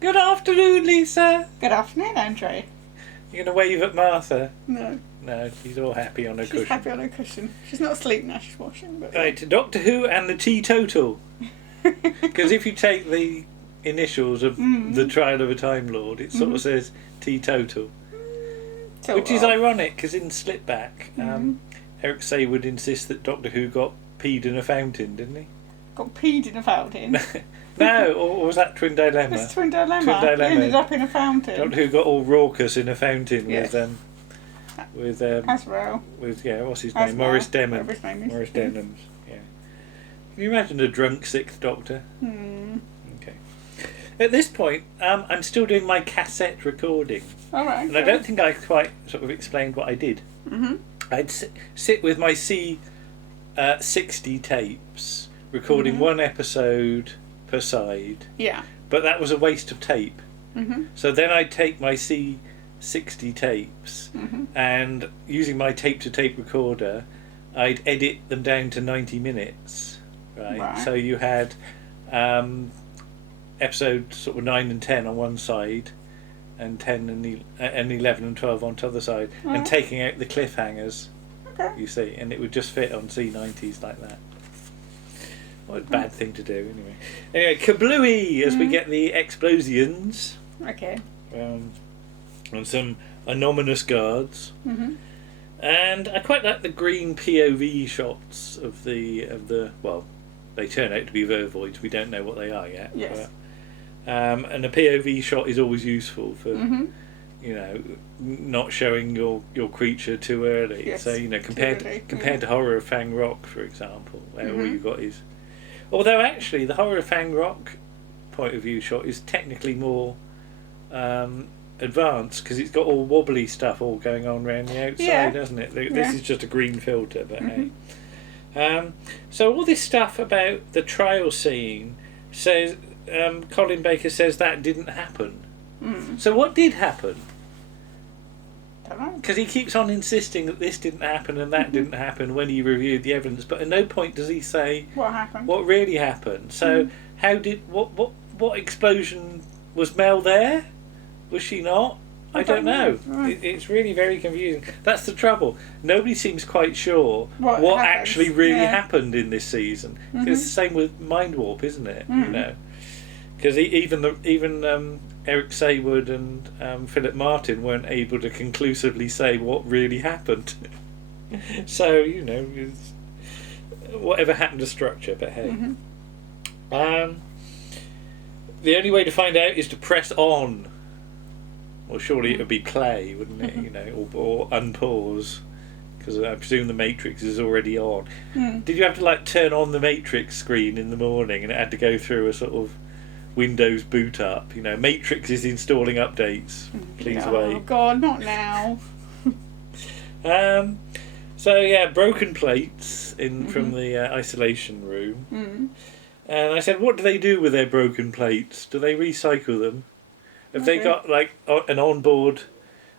Good afternoon, Lisa. Good afternoon, Andrew. You're going to wave at Martha? No. No, she's all happy on her cushion. She's happy on her cushion. She's not asleep now, she's washing. But Right, Doctor Who and the teetotal. Because if you take the initials of the Trial of a Time Lord, it sort of says teetotal. Which is ironic, because in Slipback, Eric Saywood insists that Doctor Who got peed in a fountain, didn't he? Got peed in a fountain? No, or was that Twin Dilemma? It's Twin Dilemma. Twin Dilemma. He ended up in a fountain. Doctor Who got all raucous in a fountain with Asrael. With what's his Asrael, name? Maurice Demon. whatever his name is. Maurice Denham. Yeah. Can you imagine a drunk sixth Doctor? Okay. At this point, I'm still doing my cassette recording. All right. And I don't think I quite sort of explained what I did. I'd sit with my C60 tapes, recording one episode per side. Yeah. But that was a waste of tape. So then I'd take my C60 tapes and, using my tape-to-tape recorder, I'd edit them down to 90 minutes. Right. So you had episode sort of 9 and 10 on one side, and 10 and 11 and 12 on the other side, and taking out the cliffhangers. Okay. You see, and it would just fit on C90s like that. What a bad thing to do, anyway. Anyway, kablooey as we get the explosions. Okay. And some anonymous guards. And I quite like the green POV shots of the well, they turn out to be vervoids. We don't know what they are yet. Yes. But, and a POV shot is always useful for not showing your creature too early. Yes, So compared to Horror of Fang Rock, for example, where all you've got is. Although actually, the Horror of Fang Rock point of view shot is technically more advanced, because it's got all wobbly stuff all going on around the outside, doesn't it? This is just a green filter, but hey. So all this stuff about the trial scene says Colin Baker says that didn't happen. So what did happen? Because he keeps on insisting that this didn't happen and that didn't happen when he reviewed the evidence, but at no point does he say what happened, what really happened. So how did what explosion, was Mel there? Was she not? I don't know. It's really very confusing. That's the trouble. Nobody seems quite sure what actually really happened in this season. It's the same with Mind Warp, isn't it? You know, because even Eric Saywood and Philip Martin weren't able to conclusively say what really happened. So it's whatever happened to structure, but hey. The only way to find out is to press on. Well, surely it would be play, wouldn't it? Or unpause, because I presume the Matrix is already on. Did you have to turn on the Matrix screen in the morning, and it had to go through a sort of Windows boot up? Matrix is installing updates. Please wait. Oh God, not now. So yeah, broken plates from the isolation room. And I said, what do they do with their broken plates? Do they recycle them? Have they got an onboard?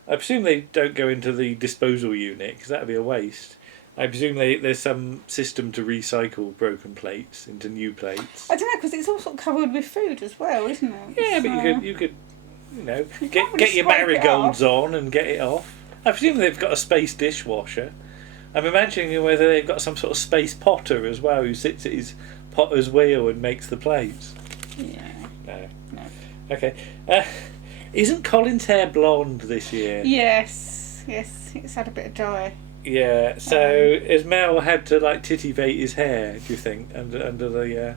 I presume they don't go into the disposal unit, because that would be a waste. I presume there's some system to recycle broken plates into new plates. I don't know, because it's all sort of covered with food as well, isn't it? Yeah, but you could get your marigolds on and get it off. I presume they've got a space dishwasher. I'm imagining whether they've got some sort of space potter as well, who sits at his potter's wheel and makes the plates. Yeah. No. Okay. Isn't Colin's hair blonde this year? Yes, it's had a bit of dye. Yeah, so has Mel had to titivate his hair, do you think, under the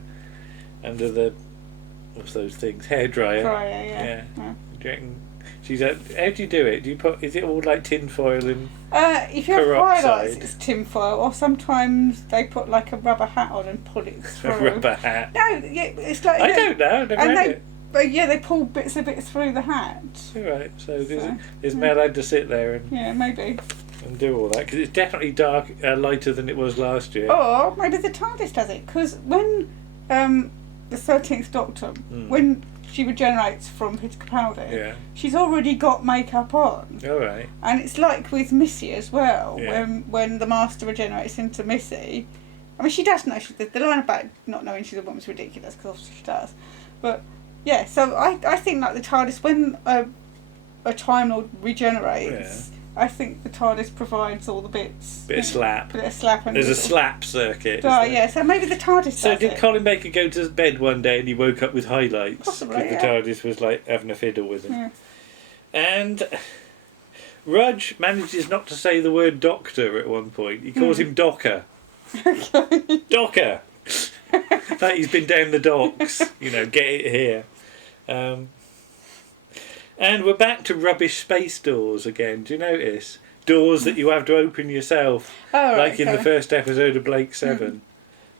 what's those things? Hairdryer. Dryer, yeah. Do you reckon how do you do it? Is it all tin foil and if you have peroxide? highlights, it's tin foil, or sometimes they put a rubber hat on and pull it through. A rubber hat? No, yeah, it's like I don't know, I've never had it. But yeah, they pull bits of it through the hat. Right, so is Mel had to sit there and maybe and do all that, because it's definitely lighter than it was last year. Or maybe the TARDIS does it, because when the 13th Doctor, when she regenerates from Peter Capaldi, she's already got makeup on. All right. And it's like with Missy as well, Yeah. when the Master regenerates into Missy. I mean, she does know. The line about not knowing she's a woman's ridiculous, because obviously she does. But Yeah, so I think like the TARDIS, when a Time Lord regenerates, I think the TARDIS provides all the bits. Bit of slap. And there's a slap circuit. Yeah, so maybe the TARDIS So did Colin Baker go to bed one day and he woke up with highlights? Possibly, because the TARDIS was like having a fiddle with him. Yeah. And Rudge manages not to say the word doctor at one point. He calls him Docker. Okay. Docker! Like he's been down the docks. Get it here. And we're back to rubbish space doors again. Do you notice? Doors that you have to open yourself. Oh, like in the first episode of Blake 7.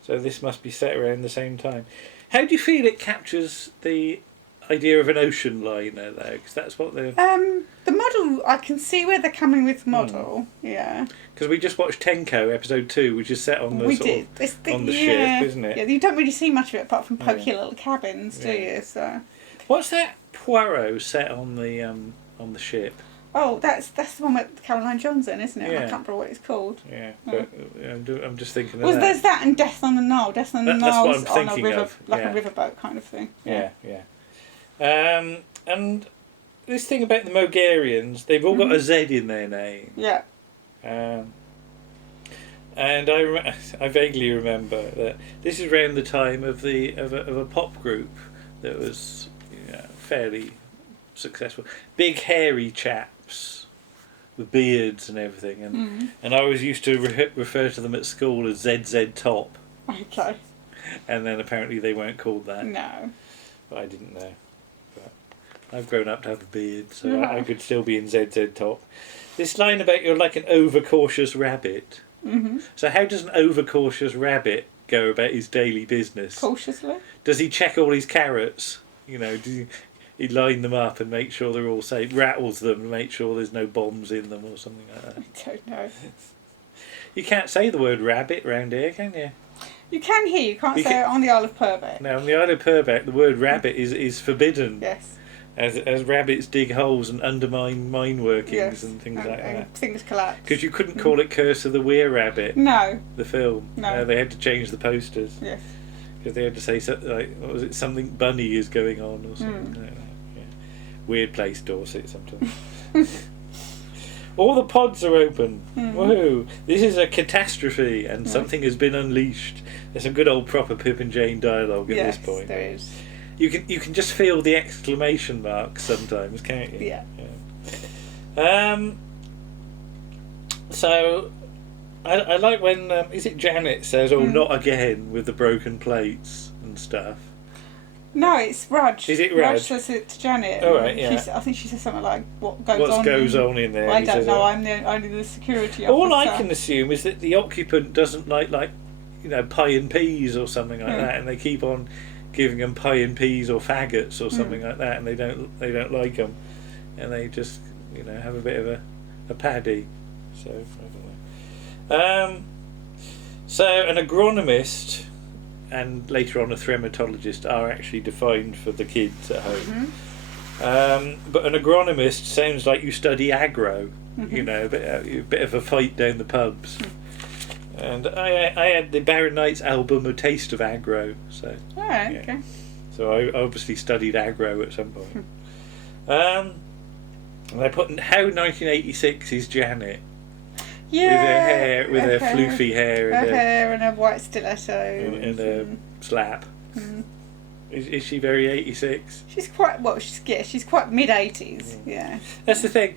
So this must be set around the same time. How do you feel it captures the idea of an ocean liner, though? Because that's what the model, I can see where they're coming with the model. Yeah. Because we just watched Tenko, episode 2, which is set on the on the ship, isn't it? Yeah, you don't really see much of it apart from pokey little cabins, do you? So. What's that Poirot set on the ship? Oh, that's the one with Caroline Johnson, isn't it? Yeah. I can't remember what it's called. Yeah, but I'm just thinking of well, that. There's that and Death on the Nile. Death on the Nile is on a river, of. like a riverboat kind of thing. Yeah. And this thing about the Mogarians, they've all got a Z in their name. Yeah. And I vaguely remember that this is around the time of a pop group that was fairly successful. Big hairy chaps with beards and everything, and I always used to refer to them at school as ZZ Top. Okay. And then apparently they weren't called that. No. But I didn't know. But I've grown up to have a beard, so I could still be in ZZ Top. This line about you're like an overcautious rabbit. Mm-hmm. So how does an overcautious rabbit go about his daily business? Cautiously. Does he check all his carrots? Does he line them up and make sure they're all safe? Rattles them and make sure there's no bombs in them or something like that? I don't know. You can't say the word rabbit round here, can you? You can hear. You can't say it on the Isle of Purbeck. No, on the Isle of Purbeck, the word rabbit is forbidden. Yes. As rabbits dig holes and undermine mine workings and things like that. Things collapse. Because you couldn't call it Curse of the Were Rabbit. No. The film. No. They had to change the posters. Yes. Because they had to say what was it? Something bunny is going on or something. Like that. Yeah. Weird place, Dorset, sometimes. All the pods are open. Woohoo! This is a catastrophe, and something has been unleashed. There's some good old proper Pip and Jane dialogue at this point. Yes, there is. You can just feel the exclamation marks sometimes, can't you? Yeah. So I like when is it Janet says, "Oh, not again," with the broken plates and stuff. No, it's Rudge. Is it Rudge? Rudge says it to Janet. Oh, right, yeah. I think she says something like, "What goes on in there?" I don't know. I'm only the security officer. All I can assume is that the occupant doesn't like pie and peas or something like that, and they keep on giving them pie and peas or faggots or something like that, and they don't like them, and they just have a bit of a paddy. So I don't know. So an agronomist and later on a thrematologist are actually defined for the kids at home. But an agronomist sounds like you study agro, a bit of a fight down the pubs. And I had the Baron Knight's album A Taste of Agro, so okay. So I obviously studied agro at some point. And I put how 1986 is Janet. Yeah, with her floofy hair, her hair and her white stilettos and a slap. Is she very 86? She's quite she's quite mid 80s. Yeah. That's the thing.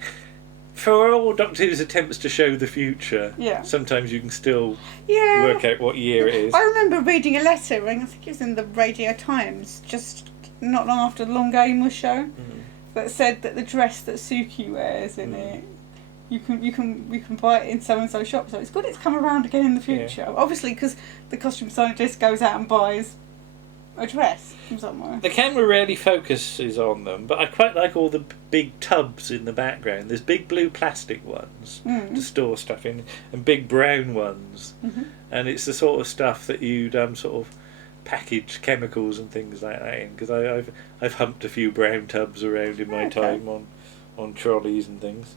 For all Doctor Who's attempts to show the future, sometimes you can still work out what year it is. I remember reading a letter, I think it was in the Radio Times, just not long after the Long Game was shown, that said that the dress that Suki wears in it, you can buy it in so and so shop. So it's good. It's come around again in the future. Yeah. Obviously, because the costume scientist goes out and buys a dress from somewhere. The camera rarely focuses on them, but I quite like all the big tubs in the background. There's big blue plastic ones to store stuff in, and big brown ones, and it's the sort of stuff that you'd sort of package chemicals and things like that in. Because I've humped a few brown tubs around in my time on trolleys and things.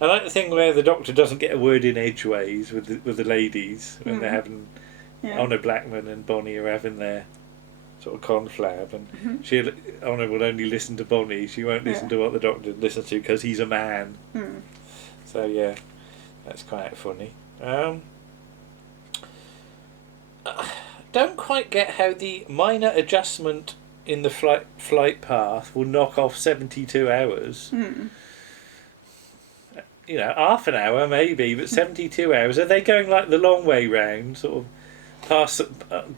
I like the thing where the Doctor doesn't get a word in edgeways with the ladies when they're having Honor Blackman and Bonnie are having their sort of conflab, and Honor will only listen to Bonnie. She won't listen to what the Doctor listens to because he's a man. So yeah, that's quite funny. Don't quite get how the minor adjustment in the flight path will knock off 72 hours. You know, half an hour maybe, but 72 hours. Are they going like the long way round, sort of past,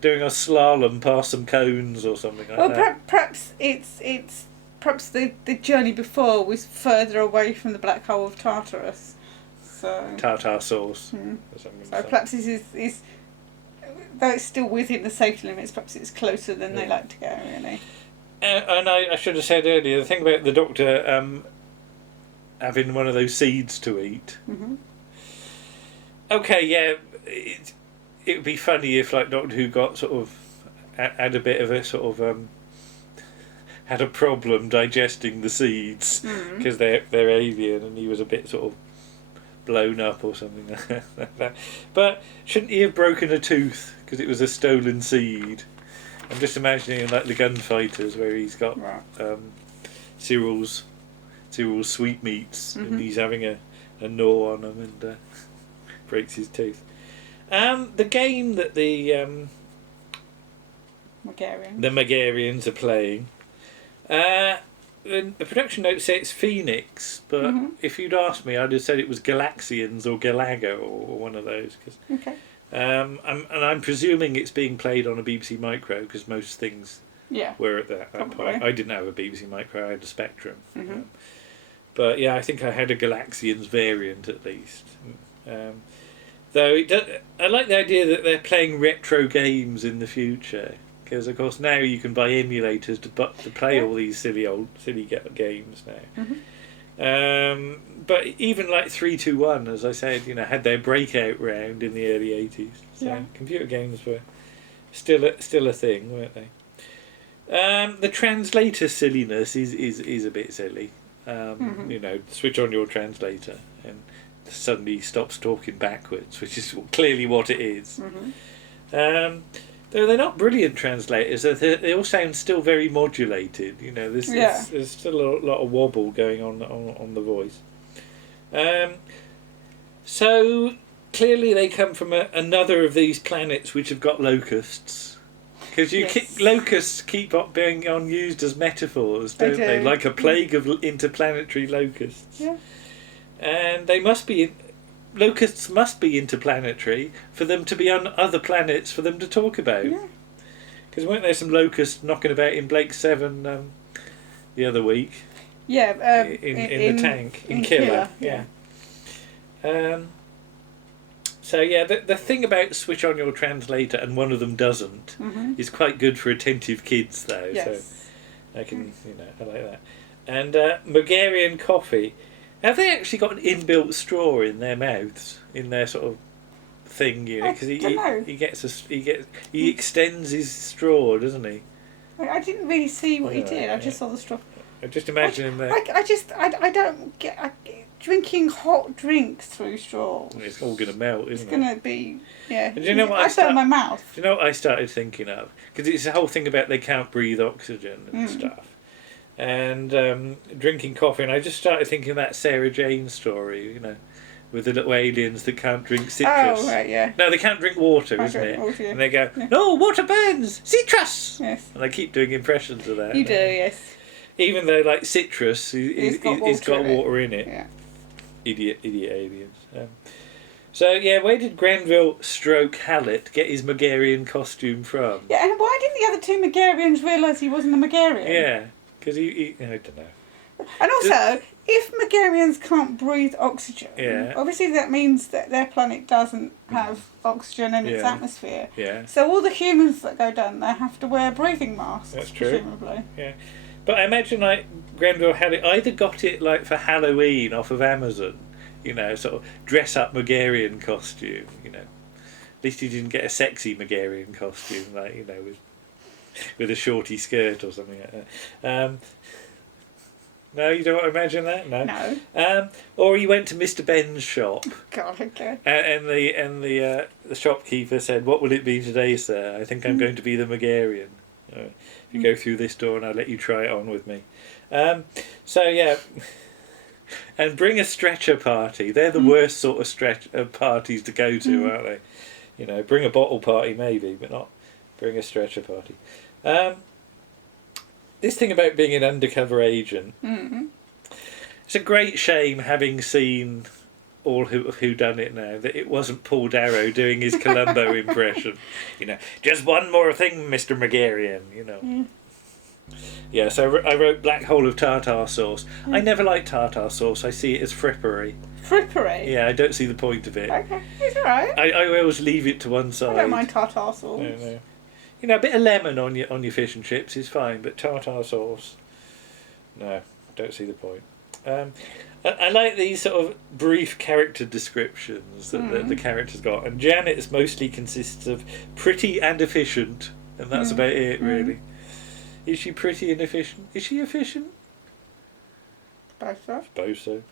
doing a slalom past some cones or something like that? Well, perhaps perhaps the journey before was further away from the black hole of Tartarus. So tartar sauce. Or something so perhaps this is, though it's still within the safety limits, perhaps it's closer than they like to go, really. And I should have said earlier, the thing about the Doctor having one of those seeds to eat. Okay, yeah, it would be funny if, like, Doctor Who got sort of had a bit of a sort of had a problem digesting the seeds because they're alien, and he was a bit sort of blown up or something like that. But shouldn't he have broken a tooth because it was a stolen seed? I'm just imagining like the Gunfighters where he's got Cyril's sweetmeats and he's having a gnaw on them and breaks his tooth. The game that the Megarians are playing, the production notes say it's Phoenix, but if you'd asked me, I'd have said it was Galaxians or Galaga or one of those. I'm presuming it's being played on a BBC Micro because most things were at that point. I didn't have a BBC Micro, I had a Spectrum. But yeah, I think I had a Galaxians variant at least. Though I like the idea that they're playing retro games in the future. Because of course now you can buy emulators to play all these silly games now. But even like 3-2-1, as I said, you know, had their breakout round in the early 80s. So computer games were still a thing, weren't they? The translator silliness is a bit silly. You know, switch on your translator and suddenly stops talking backwards, which is clearly what it is. Though they're not brilliant translators, they all sound still very modulated. You know, there's still a lot of wobble going on the voice. So clearly they come from another of these planets which have got locusts. Because locusts keep up being used as metaphors, don't they? Like a plague of interplanetary locusts. Yeah. And they must be... Locusts must be interplanetary for them to be on other planets for them to talk about. Because weren't there some locusts knocking about in Blake 7 the other week? Yeah, in the tank in Killer. So yeah, the thing about switch on your translator and one of them doesn't is quite good for attentive kids though. Yes. So I can I like that. And Megarian coffee. Have they actually got an inbuilt straw in their mouths, in their sort of thing? Because he extends his straw, doesn't he? I didn't really see what he did. I just saw the straw. I just imagine him there. I don't get drinking hot drinks through straws. It's all going to melt, isn't it? It's going to be And do you know what I started my mouth. Do you know what I started thinking of? Because it's the whole thing about they can't breathe oxygen and stuff. And drinking coffee, and I just started thinking of that Sarah Jane story, with the little aliens that can't drink citrus. Oh, right, yeah. No, they can't drink water, isn't it? Water, yeah. And they go, no, water burns, citrus! Yes. And I keep doing impressions of that. You do, yes. Even though, like, citrus, it's got water in it. Yeah. Idiot aliens. So, yeah, where did Granville/Hewlett get his Megarian costume from? Yeah, and why didn't the other two Megarians realise he wasn't a Megarian? Yeah. Because I don't know. And also, if Megarians can't breathe oxygen, obviously that means that their planet doesn't have oxygen in its atmosphere. Yeah. So all the humans that go down there have to wear breathing masks. That's true. Presumably. Yeah. But I imagine like Granville Hewlett either got it like for Halloween off of Amazon, sort of dress up Megarian costume, At least he didn't get a sexy Megarian costume, like, with a shorty skirt or something like that. No, you don't imagine that? No. Or he went to Mr. Ben's shop. God, okay. And the shopkeeper said, "What will it be today, sir? I think I'm going to be the Megarian." If you go through this door and I'll let you try it on with me. So yeah, and bring a stretcher party. They're the worst sort of parties to go to, aren't they? You know, bring a bottle party maybe, but not bring a stretcher party. This thing about being an undercover agent, it's a great shame, having seen all who done it now, that it wasn't Paul Darrow doing his Columbo impression. You know, just one more thing, Mr. Megarian, you know. Yeah, so I wrote Black Hole of Tartar Sauce. I never liked tartar sauce. I see it as frippery. Frippery? Yeah, I don't see the point of it. Okay, it's alright. I always leave it to one side. I don't mind tartar sauce. No. You know, a bit of lemon on your fish and chips is fine, but tartar sauce, no, don't see the point. I like these sort of brief character descriptions that the characters got, and Janet's mostly consists of pretty and efficient, and that's about it, really. Is she pretty and efficient? Is she efficient? Both so. Both so.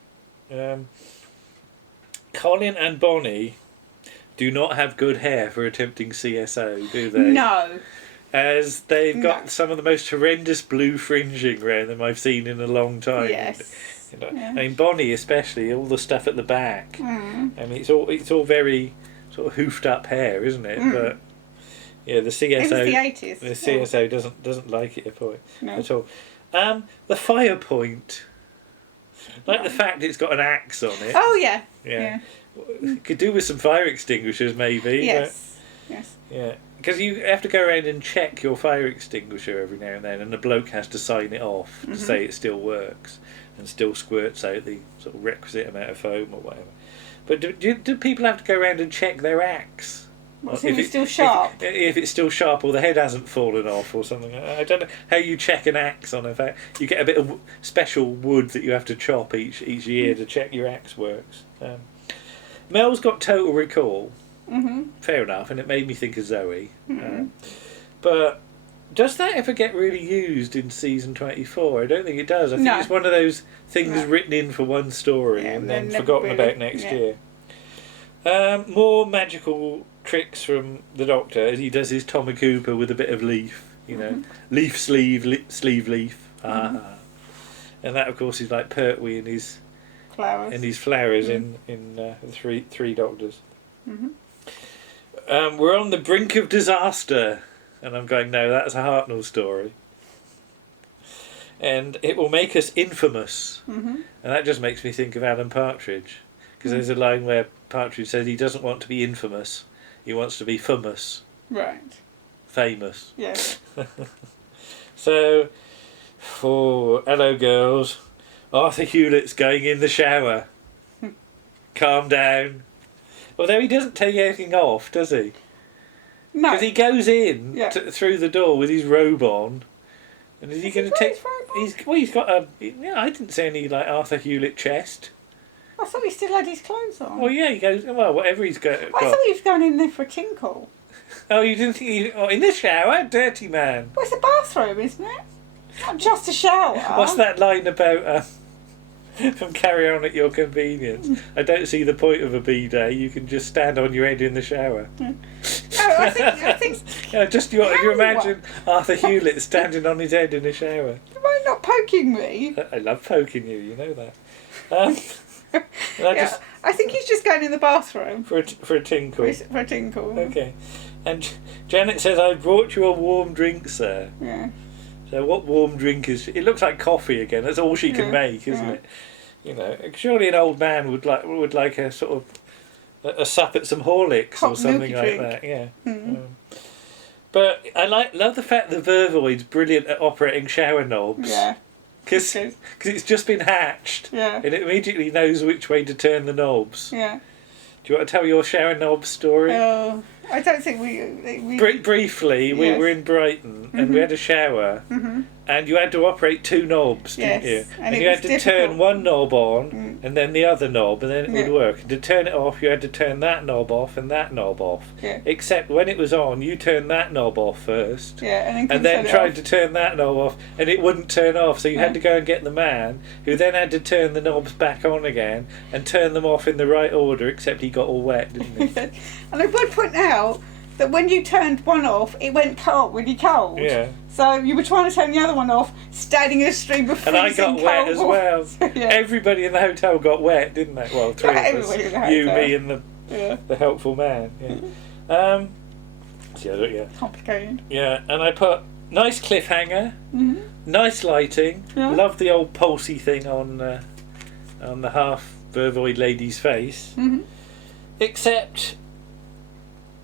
Colin and Bonnie do not have good hair for attempting CSO, do they? No. As they've got some of the most horrendous blue fringing around them I've seen in a long time. Yes. You know, Yeah. I mean, Bonnie especially, all the stuff at the back. I mean, it's all very sort of hoofed up hair, isn't it? But yeah, the CSO. It was the 80s. The CSO doesn't like it at all. No. The fire point, like the fact it's got an axe on it. Oh yeah. Yeah. Could do with some fire extinguishers, maybe. Yes. Yes. Yeah, because you have to go around and check your fire extinguisher every now and then, and the bloke has to sign it off to say it still works and still squirts out the sort of requisite amount of foam or whatever. But do people have to go around and check their axe? If it's still sharp? If it's still sharp, or the head hasn't fallen off or something. I don't know how you check an axe on a fact. You get a bit of special wood that you have to chop each year to check your axe works. Mel's got Total Recall. Fair enough, and it made me think of Zoe. But does that ever get really used in season 24? I don't think it does. I think it's one of those things written in for one story and then forgotten about next year. More magical tricks from the Doctor as he does his Tommy Cooper with a bit of leaf, you know, leaf sleeve, sleeve leaf. And that, of course, is like Pertwee and his flowers. And his flowers in Three Doctors. We're on the brink of disaster, and I'm going, no, that's a Hartnell story. And it will make us infamous. And that just makes me think of Alan Partridge, because there's a line where Partridge says he doesn't want to be infamous, he wants to be famous. Right. Famous. Yes. So, hello girls, Arthur Hewlett's going in the shower. Calm down. Although he doesn't take anything off, does he? No. Because he goes in through the door with his robe on. And is he going to take... He's got a... Yeah, I didn't see any, like, Arthur Hewlett chest. I thought he still had his clothes on. Well, yeah, he goes... Well, whatever he's got... I thought he was going in there for a tinkle. Oh, you didn't think he... Oh, in the shower? Dirty man. Well, it's a bathroom, isn't it? Not just a shower. What's that line about... from Carry On at Your Convenience? I don't see the point of a bidet. You can just stand on your head in the shower. No, I think just you imagine Arthur Hewlett standing on his head in a shower. You might not poking me. I love poking you. You know that. I think he's just going in the bathroom for a tinkle. For a tinkle. Okay. And Janet says, "I brought you a warm drink, sir." Yeah. So what warm drink is? It looks like coffee again. That's all she can make, isn't it? You know, surely an old man would like a sort of a sup at some Horlicks or something like that. Yeah. But I love the fact that Vervoid's brilliant at operating shower knobs. Yeah. Because it's just been hatched. Yeah. And it immediately knows which way to turn the knobs. Yeah. Do you want to tell your shower knob story? Oh, I don't think we briefly, we were in Brighton and we had a shower and you had to operate two knobs, didn't you? And you had to turn one knob on and then the other knob, and then it would work. And to turn it off, you had to turn that knob off and that knob off. Yeah. Except when it was on, you turned that knob off first. Yeah, and then tried to turn that knob off, and it wouldn't turn off. So you had to go and get the man, who then had to turn the knobs back on again and turn them off in the right order. Except he got all wet, didn't he? And I would point out that when you turned one off, it went cold, really cold. Yeah. So you were trying to turn the other one off, standing in a stream of And freezing I got wet as water. well. Yeah. Everybody in the hotel got wet, didn't they? Well, three of us. Everybody in the You, hotel. me, and the helpful man. Yeah. Yeah. Complicated. Yeah, and I put nice cliffhanger, nice lighting. Yeah. Love the old pulsey thing on the half vervoid lady's face. Except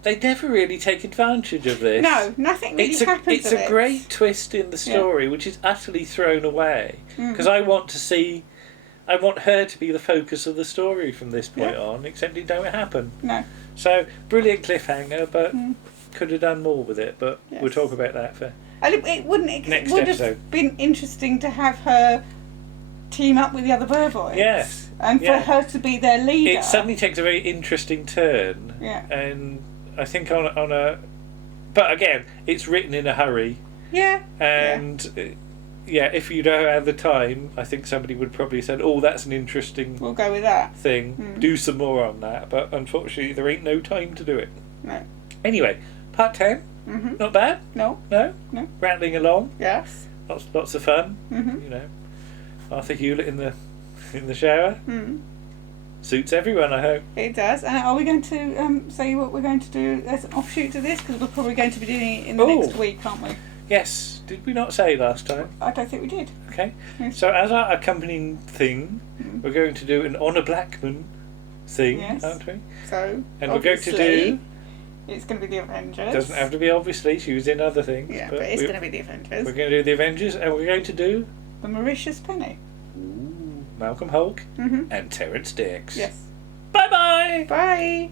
they never really take advantage of this. No, nothing really happens. It's a great twist in the story, which is utterly thrown away. Because I want her to be the focus of the story from this point on, except it don't happen. No. So, brilliant cliffhanger, but could have done more with it, but we'll talk about that for And it would episode. have been interesting to have her team up with the other Vervoids. Yes. And for her to be their leader. It suddenly takes a very interesting turn. Yeah. And I think on a... But again, it's written in a hurry. Yeah. And... if you don't have the time, I think somebody would probably have said, "Oh, that's an interesting We'll go with that thing. Do some more on that." But unfortunately, there ain't no time to do it. No. Anyway, part 10. Not bad. No. Rattling along. Yes. Lots of fun. You know, Arthur Hewlett in the shower. Suits everyone, I hope. It does. And are we going to say what we're going to do as an offshoot to this? Because we're probably going to be doing it in the next week, aren't we? Yes. Did we not say last time? I don't think we did. Okay. Yes. So as our accompanying thing, we're going to do an Honor Blackman thing, aren't we? So, and we're going to do... It's going to be the Avengers. Doesn't have to be, obviously. She was in other things. Yeah, but it's going to be the Avengers. We're going to do the Avengers, and we're going to do... The Mauritius Penny. Ooh, Malcolm Hulke and Terrence Dicks. Yes. Bye-bye! Bye!